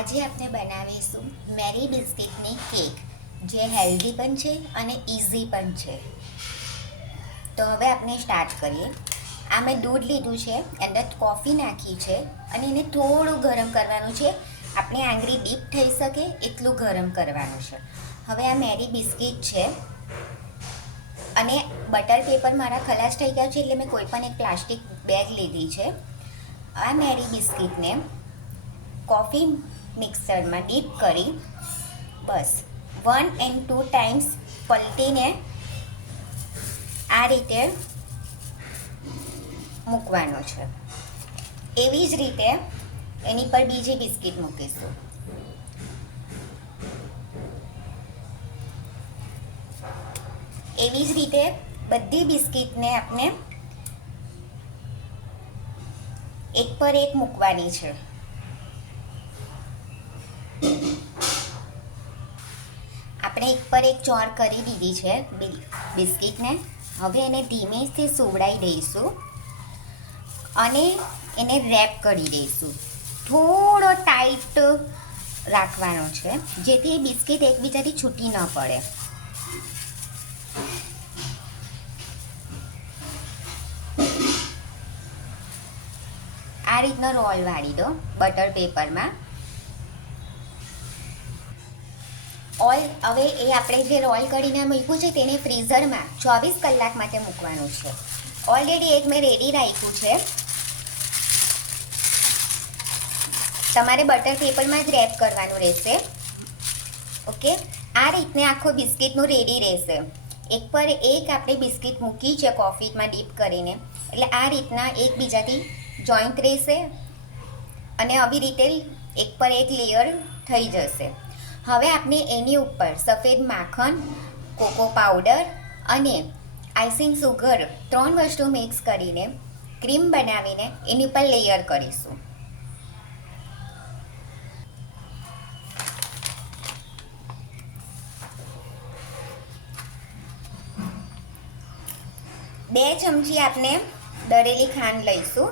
આજે આપણે બનાવીશું મેરી બિસ્કિટની કેક, જે હેલ્ધી પણ છે અને ઇઝી પણ છે. તો હવે આપણે સ્ટાર્ટ કરીએ. આ મેં દૂધ લીધું છે, અંદર કોફી નાખી છે અને એને થોડું ગરમ કરવાનું છે. આપણે આંગળી ડીપ થઈ શકે એટલું ગરમ કરવાનું છે. હવે આ મેરી બિસ્કિટ છે અને બટર પેપર મારા ખલાસ થઈ ગયા છે, એટલે મેં કોઈ પણ એક પ્લાસ્ટિક બેગ લીધી છે. આ મેરી બિસ્કિટને કોફી મિક્સરમાં ડીપ કરી બસ 1 and 2 ટાઈમ્સ પલટીને આ રીતે મૂકવાનો છે. એવી જ રીતે એની પર બીજી બિસ્કિટ મૂકીશું. એવી જ રીતે બધી બિસ્કિટને આપણે એક પર એક મૂકવાની છે. આપણે એક પર એક ચોળ કરી દીધી છે બિસ્કિટને. હવે એને ધીમેથી સુવડાવી દઈશું અને એને રેપ કરી દઈશું. થોડો ટાઈટ રાખવાનો છે, જેથી બિસ્કિટ એકબીજાથી છૂટી ન પડે. આ રીતનો રોલ વાળી દો બટર પેપરમાં. હવે એ આપણે જે રોલ કરીને મૂક્યું છે તેને ફ્રીઝરમાં 24 કલાક માટે મૂકવાનું છે. ઓલરેડી એક મેં રેડી રાખ્યું છે. તમારે બટર પેપરમાં જ રેપ કરવાનું રહેશે. ઓકે, આ રીતને આખો બિસ્કિટનું રેડી રહેશે. એક પર એક આપણે બિસ્કિટ મૂકી છે કોફીમાં ડીપ કરીને, એટલે આ રીતના એકબીજાથી જોઈન્ટ રહેશે અને આવી રીતે એક પર એક લેયર થઈ જશે. હવે આપણે એની ઉપર સફેદ માખણ, કોકો પાવડર અને આઈસિંગ સુગર 3 વસ્તુ મિક્સ કરીને ક્રીમ બનાવીને એની ઉપર લેયર કરીશું. બે ચમચી આપણે દળેલી ખાંડ લઈશું.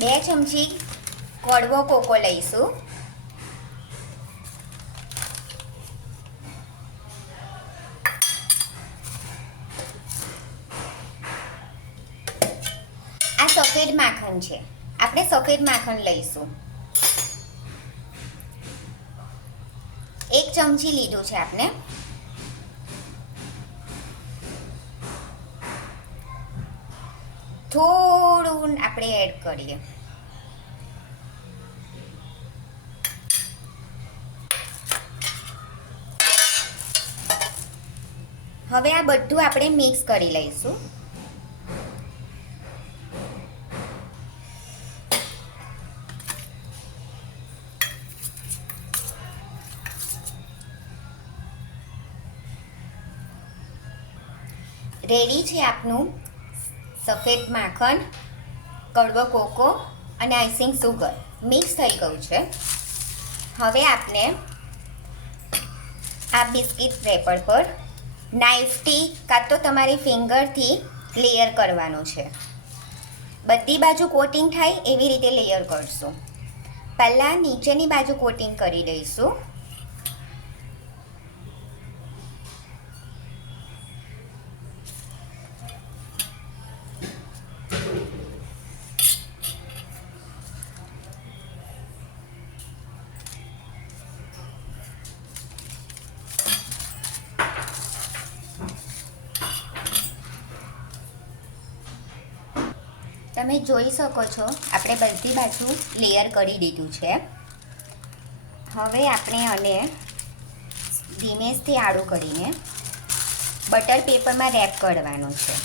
બે ચમચી કડવો કોકો લઈશું. આ સફેદ માખણ છે, આપણે સફેદ માખણ લઈશું. 1 ચમચી લીધું છે આપણે. થોડું આપણે એડ કરીએ. હવે આ બધું આપણે મિક્સ કરી લઈશું. રેડી છે આપનું સફેદ માખણ, કડવો કોકો અને આઈસિંગ સુગર મિક્સ થઈ ગયું છે. હવે આપણે આ બિસ્કિટ રેપર પર નાઇફથી કાં તો તમારી ફિંગરથી લેયર કરવાનું છે. બધી બાજુ કોટિંગ થાય એવી રીતે લેયર કરશું. પહેલાં નીચેની બાજુ કોટિંગ કરી દઈશું. તમે જોઈ શકો છો આપણે બધી બાજુ લેયર કરી દીધું છે. હવે આપણે આને ધીમેથી આડું કરીને બટર પેપરમાં રેપ કરવાનું છે.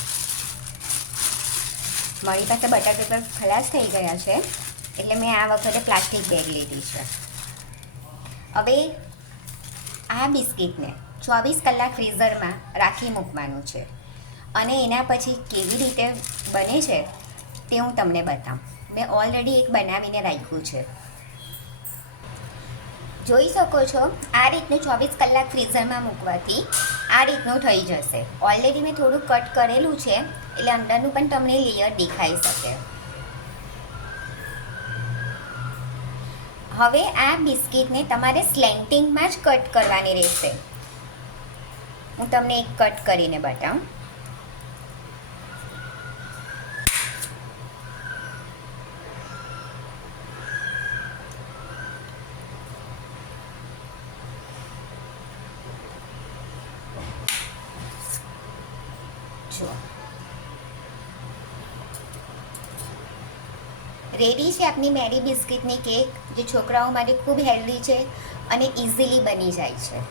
મારી પાસે બટર પેપર ખલાસ થઈ ગયા છે, એટલે મેં આ વખતે પ્લાસ્ટિક બેગ લીધી છે. હવે આ બિસ્કિટને 24 કલાક ફ્રીઝરમાં રાખી મૂકવાનું છે અને એના પછી કેવી રીતે બને છે તે હું તમને બતાવું. મેં ઓલરેડી એક બનાવીને રાખ્યું છે. જોઈ શકો છો આ રીતનું 24 કલાક ફ્રીઝરમાં મૂકવાથી આ રીતનું થઈ જશે. ઓલરેડી મેં થોડું કટ કરેલું છે એટલે અંદરનું પણ તમને લેયર દેખાઈ શકે. હવે આ બિસ્કિટને તમારે સ્લેન્ટિંગમાં જ કટ કરવાની રહેશે. હું તમને એક કટ કરીને બતાવું. જો રેડી છે આપની મેરી બિસ્કિટની કેક, જે છોકરાઓ માટે ખૂબ હેલ્ધી છે અને ઇઝીલી બની જાય છે.